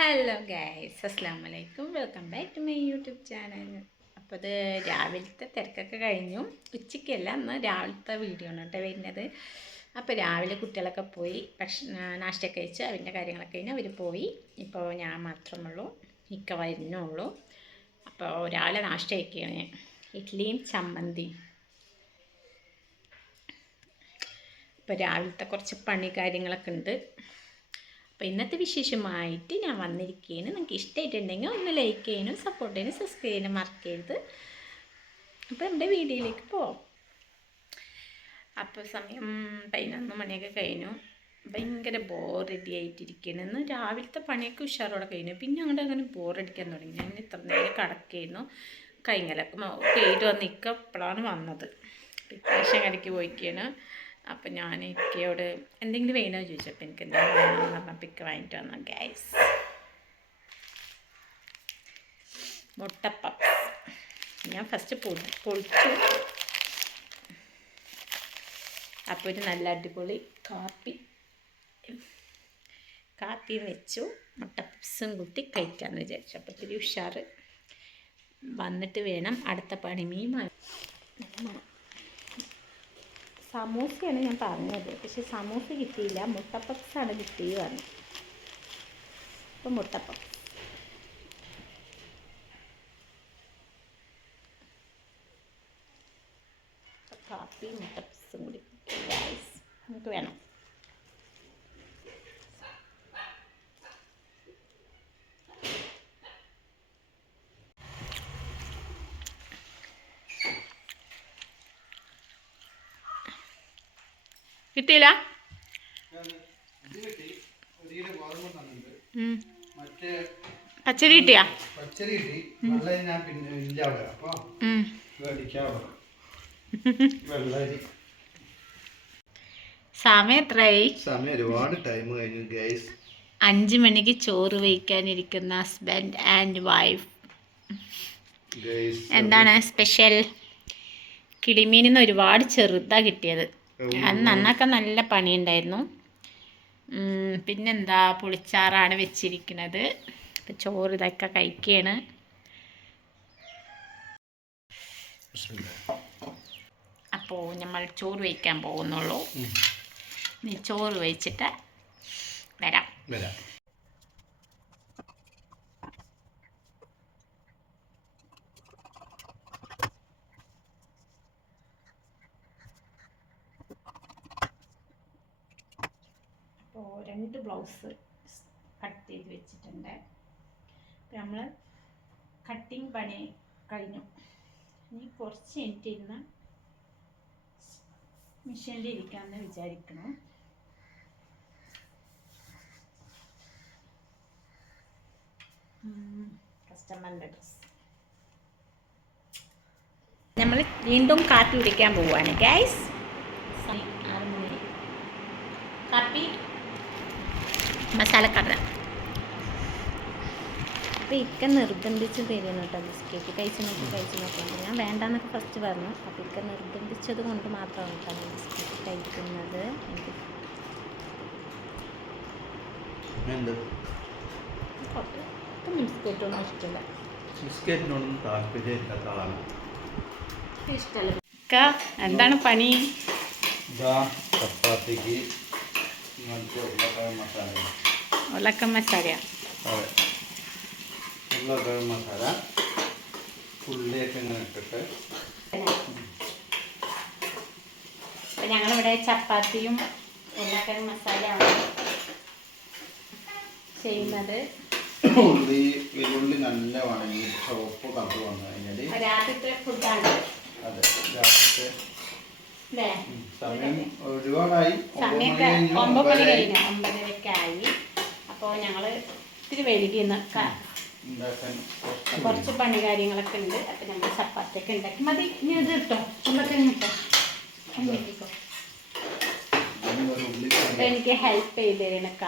Hello guys, അസ്സാം വലൈക്കും. Welcome back to my YouTube channel. അപ്പോൾ ഇത് രാവിലത്തെ തിരക്കൊക്കെ കഴിഞ്ഞു. ഉച്ചയ്ക്കല്ല, അന്ന് രാവിലത്തെ വീഡിയോ ആണ് കേട്ടോ വരുന്നത്. അപ്പോൾ രാവിലെ കുട്ടികളൊക്കെ പോയി നാഷ്ടൊക്കെ കഴിച്ച് അവൻ്റെ കാര്യങ്ങളൊക്കെ കഴിഞ്ഞ് അവർ പോയി. ഇപ്പോൾ ഞാൻ മാത്രമുള്ളൂ, ഇക്ക വരുന്നുള്ളൂ. അപ്പോൾ രാവിലെ നാഷ്ട കഴിക്കുകയാണ് ഞാൻ, ഇഡ്ഡലിയും ചമ്മന്തിയും. അപ്പോൾ രാവിലത്തെ കുറച്ച് പണി കാര്യങ്ങളൊക്കെ ഉണ്ട്. അപ്പോൾ ഇന്നത്തെ വിശേഷമായിട്ട് ഞാൻ വന്നിരിക്കുകയാണ്. നിങ്ങൾക്ക് ഇഷ്ടമായിട്ടുണ്ടെങ്കിൽ ഒന്ന് ലൈക്ക് ചെയ്യാനും സപ്പോർട്ട് ചെയ്യാനും സബ്സ്ക്രൈബ് ചെയ്യാനും മറക്കരുത്. അപ്പോൾ നമ്മുടെ വീഡിയോയിലേക്ക് പോവാം. അപ്പോൾ സമയം 11 മണിയൊക്കെ കഴിഞ്ഞു. ഭയങ്കര ബോറടി ആയിട്ടിരിക്കുകയാണ്. ഇന്ന് രാവിലത്തെ പണിയൊക്കെ ഉഷാറോടെ കഴിഞ്ഞു. പിന്നെ അങ്ങനെ ബോറടിക്കാൻ തുടങ്ങി. ഞാൻ ഇത്ര നേരം കിടക്കുകയായിരുന്നു. കഴിഞ്ഞാലൊക്കെ കേട്ട് വന്നിക്ക ഇപ്പോഴാണ് വന്നത്. റേഷൻ കടയ്ക്ക് പോയിക്കാണ്. അപ്പം ഞാൻ ഇക്കയോട് എന്തെങ്കിലും വേണോ ചോദിച്ചപ്പോൾ എനിക്ക് എന്തെങ്കിലും വേണമെന്ന് പറഞ്ഞപ്പോൾ ഇക്ക വാങ്ങിയിട്ട് വന്നു ഗൈസ്. മുട്ടപ്പം ഞാൻ ഫസ്റ്റ് പൊളിച്ചു. അപ്പോൾ ഒരു നല്ല അടിപൊളി കാപ്പിയും വെച്ചു. മുട്ടപ്പപ്സും കൂട്ടി കഴിക്കാമെന്ന് വിചാരിച്ചു. അപ്പോൾ ഇത്തിരി ഉഷാറ് വന്നിട്ട് വേണം അടുത്ത പണി. മീൻ സമൂസയാണ് ഞാൻ പറഞ്ഞത്, പക്ഷെ സമൂസ കിട്ടിയില്ല, മുട്ടപ്പപ്സാണ് കിട്ടിയത് പറഞ്ഞു. അപ്പോൾ മുട്ടപ്പപ്സ് കാപ്പി മുട്ടപ്പപ്സും കൂടി നമുക്ക് വേണം. കിട്ടിയില്ല, പച്ചരി കിട്ടിയാ? സമയം എത്രയായി? സമയം ഒരുപാട് ടൈം കഴിഞ്ഞു ഗൈസ്. 5 മണിക്ക് ചോറ് വയ്ക്കാനിരിക്കുന്ന ഹസ്ബൻഡ് ആൻഡ് വൈഫ്. എന്താണ് സ്പെഷ്യൽ? കിളിമീനിന്ന് ഒരുപാട് ചെറുതാ കിട്ടിയത്. അത് നന്നാക്കാൻ നല്ല പണിയുണ്ടായിരുന്നു. പിന്നെന്താ, പുളിച്ചാറാണ് വെച്ചിരിക്കുന്നത്. അപ്പം ചോറ് ഇതൊക്കെ കഴിക്കുകയാണ്. അപ്പോൾ നമ്മൾ ചോറ് വയ്ക്കാൻ പോകുന്നുള്ളൂ. ഇനി ചോറ് വച്ചിട്ട് വരാം. അപ്പോൾ 2 ബ്ലൗസ് കട്ട് ചെയ്ത് വെച്ചിട്ടുണ്ട്. അപ്പോൾ നമ്മൾ കട്ടിങ് പണി കഴിഞ്ഞു. ഇനി കുറച്ച് മിനിറ്റ് ഇരുന്ന് മെഷീനിൽ ഇരിക്കാമെന്ന് വിചാരിക്കണം. കസ്റ്റമറിൻ്റെ ഡ്രസ് നമ്മൾ വീണ്ടും കാപ്പി കുടിക്കാൻ പോവുകയാണ് ഗൈസ്. 6 മണി കാപ്പി മസാലക്കടല. അപ്പോൾ ഇക്ക നിർബന്ധിച്ച് തരുന്നു കേട്ടോ ബിസ്ക്കറ്റ്. കഴിച്ച് നോക്കാം. ഞാൻ വേണ്ടാന്നൊക്കെ ഫസ്റ്റ് പറഞ്ഞു. അപ്പോൾ ഇക്ക നിർബന്ധിച്ചത് കൊണ്ട് മാത്രമാണ് കേട്ടോ ബിസ്ക്കറ്റ് കഴിക്കുന്നത്. എനിക്ക് ബിസ്ക്കറ്റൊന്നും ഇഷ്ടമില്ല. ബിസ്ക്കറ്റിനൊന്നും താല്പര്യമില്ലാത്തതാണ്. ഇഷ്ടമല്ല. ഇക്ക എന്താണ് പണി? ചപ്പാത്തിക്ക് ഉരുളക്ക മസാല. മസാല ഉള്ളിയൊക്കെ ഇങ്ങനെ ഇട്ടിട്ട്. അപ്പം ഞങ്ങളിവിടെ ചപ്പാത്തിയും ഉരുളക്കിഴങ്ങ് മസാലയാണ് ചെയ്യുന്നത്. ഉള്ളി നല്ല വണങ്ങി ചുവപ്പ് കളർ വന്നു കഴിഞ്ഞാൽ രാത്രിത്തെ ഫുഡാണ്. അതെ, രാത്രിത്തെ സമയം ഒരുപാടായി. സമയമൊക്കെ 9 മണി കഴിഞ്ഞു, 9:30 ആയി. അപ്പോൾ ഞങ്ങൾ ഇത്തിരി വൈകിന്ന് കുറച്ച് പണി കാര്യങ്ങളൊക്കെ ഉണ്ട്. അപ്പം ഞങ്ങൾ ചപ്പാത്തിയൊക്കെ ഉണ്ടാക്കി മതി. ഇനി അത് കിട്ടോ ഉരുളക്കിഴങ്ങ് കിട്ടോ ഉണ്ടാക്കിക്കോ. എനിക്ക് ഹെൽപ്പ് ചെയ്ത് തരണക്ക.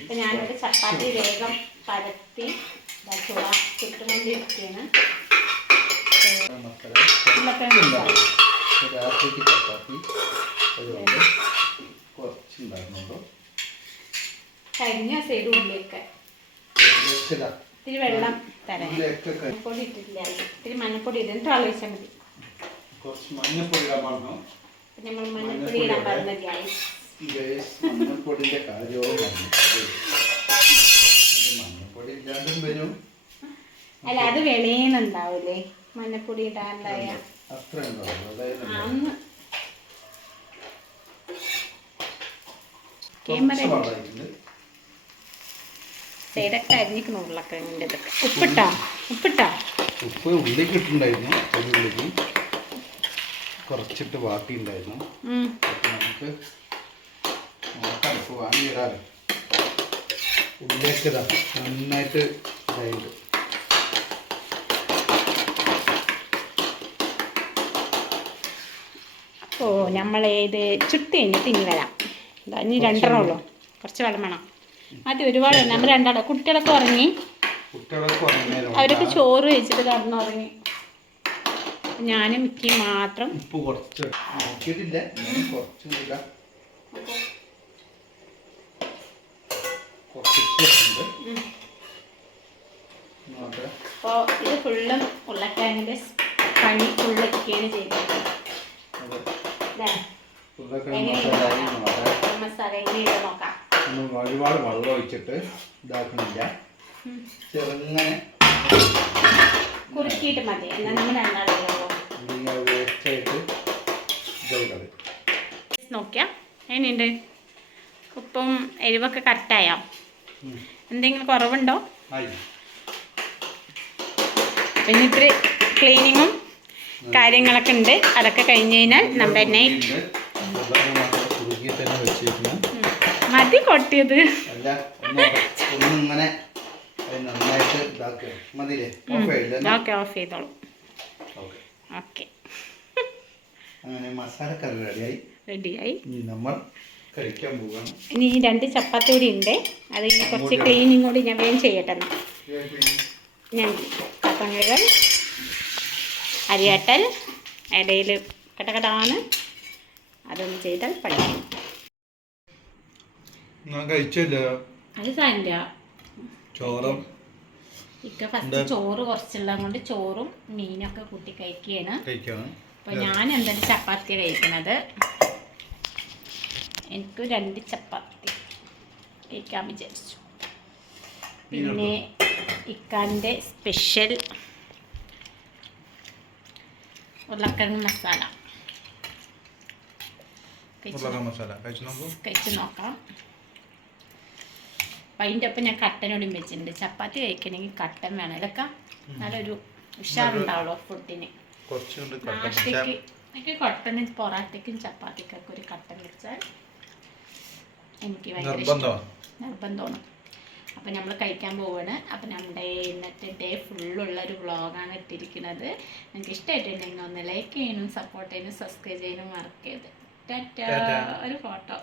അപ്പം ഞാനൊരു ചപ്പാത്തി വേഗം പരത്തി ചുട്ടുകൊണ്ടിരിക്കുകയാണ്. ഉരുളക്കിഴങ്ങ് മസാല. രാത്രിക്ക് ചപ്പാത്തി അതുകൊണ്ട് കുറച്ചുണ്ടായിരുന്നുള്ളൂ. കഴിഞ്ഞ സൈഡ് ഉള്ളിലേക്ക് ഇത്തിരി വെള്ളം തരാം. മഞ്ഞപ്പൊടി ഇട്ടിട്ടില്ല, ഇത്തിരി മഞ്ഞപ്പൊടി ഇട്ടിട്ട് ആലോചിച്ചാൽ മതി. കുറച്ച് മഞ്ഞപ്പൊടി ഇടാൻ പറഞ്ഞു. നമ്മൾ മഞ്ഞപ്പൊടി ഇടാൻ പറഞ്ഞ മഞ്ഞപ്പൊടിന്റെ കാര്യവും മഞ്ഞപ്പൊടി ഇല്ലാണ്ടും വരും. അല്ല, അത് വെളിയുന്നുണ്ടാവൂലേ മഞ്ഞപ്പൊടി ഇടാണ്ടായ അത്ര ഉണ്ടാവും. സൈഡൊക്കെ അരിഞ്ഞിരിക്കുന്ന ഉരുളക്കിഴങ്ങിൻ്റെ ഇതൊക്കെ ഉപ്പിട്ടാ ഉപ്പ് ഉള്ളിലേക്ക് ഇട്ടിട്ടുണ്ടായിരുന്നു. ഉള്ളിലേക്ക് കുറച്ചിട്ട് ബാക്കി ഉണ്ടായിരുന്നു. നമുക്ക് നോക്കാം, ഉപ്പ് വാങ്ങിയിടാറ്. ഉള്ളിലേക്ക് നന്നായിട്ട് ഇതായിട്ട് ഓ ഇത് ചുട്ട് കഴിഞ്ഞിട്ട് ഇനി വരാം. ഇനി രണ്ടെണ്ണം ഉള്ളൂ, കുറച്ച് വെള്ളം വേണം. ആദ്യം ഒരുപാട് നമ്മൾ രണ്ടാളോ കുട്ടികളൊക്കെ ഉറങ്ങി, അവരൊക്കെ ചോറ് കഴിച്ചിട്ട് കിടന്നുറങ്ങി. ഞാനും മിക്കി മാത്രം. ഉപ്പ് കുറച്ച് നോക്കിയിട്ടില്ല, കുറച്ചില്ല. അപ്പോൾ ഇത് ഫുള്ളും ഉരുളക്കിഴങ്ങിൻ്റെ പണി ഫുള്ളൊക്കെയാണ് ചെയ്തത്. മസാല എങ്ങനെ നോക്കാം. ഒരുപാട് വെള്ളം ഒഴിച്ചിട്ട് ഇതാക്കുന്നില്ല, ചെറുങ്ങനെ കുറുക്കിയിട്ട് മതി. എന്നാൽ നമ്മൾ വേസ്റ്റായിട്ട് നോക്കിയാ എങ്ങനെയുണ്ട്? ഉപ്പും എരിവൊക്കെ കറക്റ്റായോ? എന്തെങ്കിലും കുറവുണ്ടോ? പിന്നെ ഇത്തിരി ക്ലീനിങ്ങും കാര്യങ്ങളൊക്കെ ഉണ്ട്. അതൊക്കെ കഴിഞ്ഞ് കഴിഞ്ഞാൽ നമ്മുടെ നൈറ്റ് മതി കൊട്ടിയത്. ഓക്കെ, ഓഫ് ചെയ്തോളൂ. ഓക്കെ, മസാലക്കറി റെഡിയായി. നമ്മൾ കഴിക്കാൻ പോവുകയാണ്. ഇനി 2 ചപ്പാത്തി കൂടി ഉണ്ട്. അത് ഇനി കുറച്ച് ക്ലീനിങ് കൂടി ഞാൻ വേഗം ചെയ്യട്ടെ. ഞാൻ കപ്പങ്ങകൾ അരിയാട്ടൽ ഇടയിൽ കടകടാന്ന് അതൊന്നും ചെയ്താൽ പഠിക്കും. അത് സാരില്ല. ചോറും ഇക്ക ഫസ്റ്റ് ചോറ് കുറച്ചുള്ളത് കൊണ്ട് ചോറും മീനൊക്കെ കൂട്ടി കഴിക്കുകയാണ്. അപ്പോൾ ഞാൻ എന്തായാലും ചപ്പാത്തിയാണ് കഴിക്കുന്നത്. എനിക്ക് 2 ചപ്പാത്തി കഴിക്കാൻ വിചാരിച്ചു. പിന്നെ ഇക്കാൻ്റെ സ്പെഷ്യൽ ഉരുളക്കിഴങ്ങ് മസാല കഴിച്ച് നോക്കാം. അപ്പം അതിൻ്റെ ഒപ്പം ഞാൻ കട്ടനോടും വെച്ചിട്ടുണ്ട്. ചപ്പാത്തി കഴിക്കണമെങ്കിൽ കട്ടൻ വേണം. ഇതൊക്കെ നല്ലൊരു ഉഷാറുണ്ടാവുള്ളൂ ഫുഡിന്. നാഷ്ടയ്ക്ക് എനിക്ക് കട്ടന് പൊറാട്ടയ്ക്കും ചപ്പാത്തിക്കൊക്കെ ഒരു കട്ടൻ വെച്ചാൽ എനിക്ക് ഭയങ്കര ഇഷ്ടം, നിർബന്ധമാണ്. അപ്പം നമ്മൾ കഴിക്കാൻ പോവുകയാണ്. അപ്പം നമ്മുടെ ഇന്നത്തെ ഡേ ഫുള്ളുള്ളൊരു വ്ളോഗാണ് ഇട്ടിരിക്കുന്നത്. നിങ്ങൾക്ക് ഇഷ്ടമായിട്ടുണ്ടെങ്കിൽ ഒന്ന് ലൈക്ക് ചെയ്യാനും സപ്പോർട്ട് ചെയ്യാനും സബ്സ്ക്രൈബ് ചെയ്യാനും മറക്കരുത്. ടാറ്റാ. ഒരു ഫോട്ടോ.